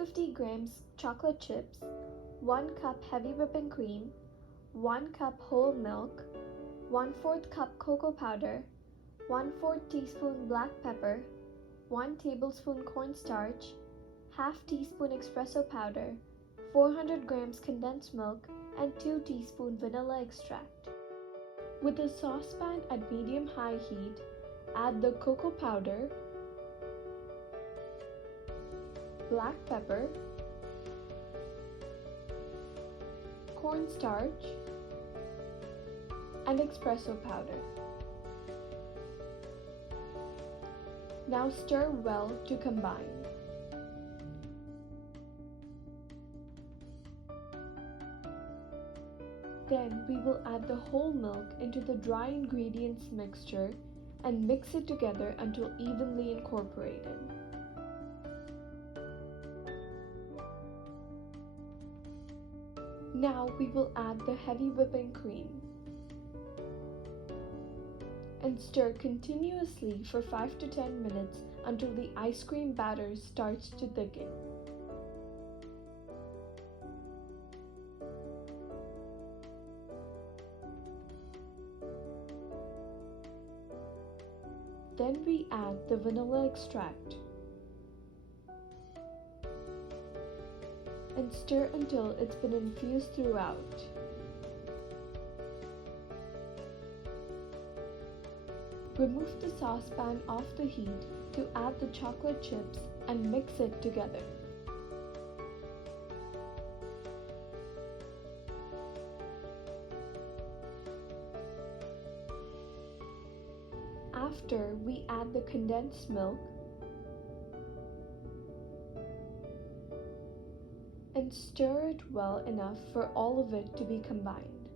250 grams chocolate chips, 1 cup heavy whipping cream, 1 cup whole milk, 1/4 cup cocoa powder, 1/4 teaspoon black pepper, 1 tablespoon cornstarch, half teaspoon espresso powder, 400 grams condensed milk, and 2 teaspoon vanilla extract. With a saucepan at medium-high heat, add the cocoa powder, black pepper, cornstarch, and espresso powder. Now stir well to combine. Then we will add the whole milk into the dry ingredients mixture and mix it together until evenly incorporated. Now we will add the heavy whipping cream and stir continuously for 5 to 10 minutes until the ice cream batter starts to thicken. Then we add the vanilla extract and stir until it's been infused throughout. Remove the saucepan off the heat to add the chocolate chips and mix it together. After, we add the condensed milk and stir it well enough for all of it to be combined.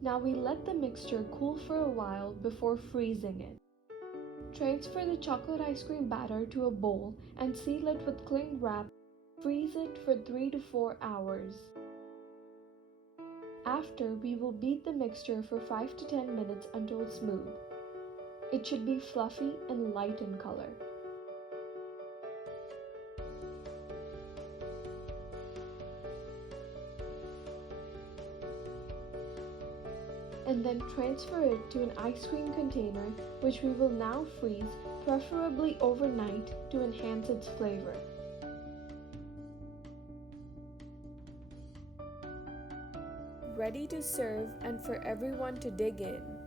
Now we let the mixture cool for a while before freezing it. Transfer the chocolate ice cream batter to a bowl and seal it with cling wrap. Freeze it for 3 to 4 hours. After, we will beat the mixture for 5 to 10 minutes until smooth. It should be fluffy and light in color. And then transfer it to an ice cream container, which we will now freeze, preferably overnight, to enhance its flavor. Ready to serve and for everyone to dig in.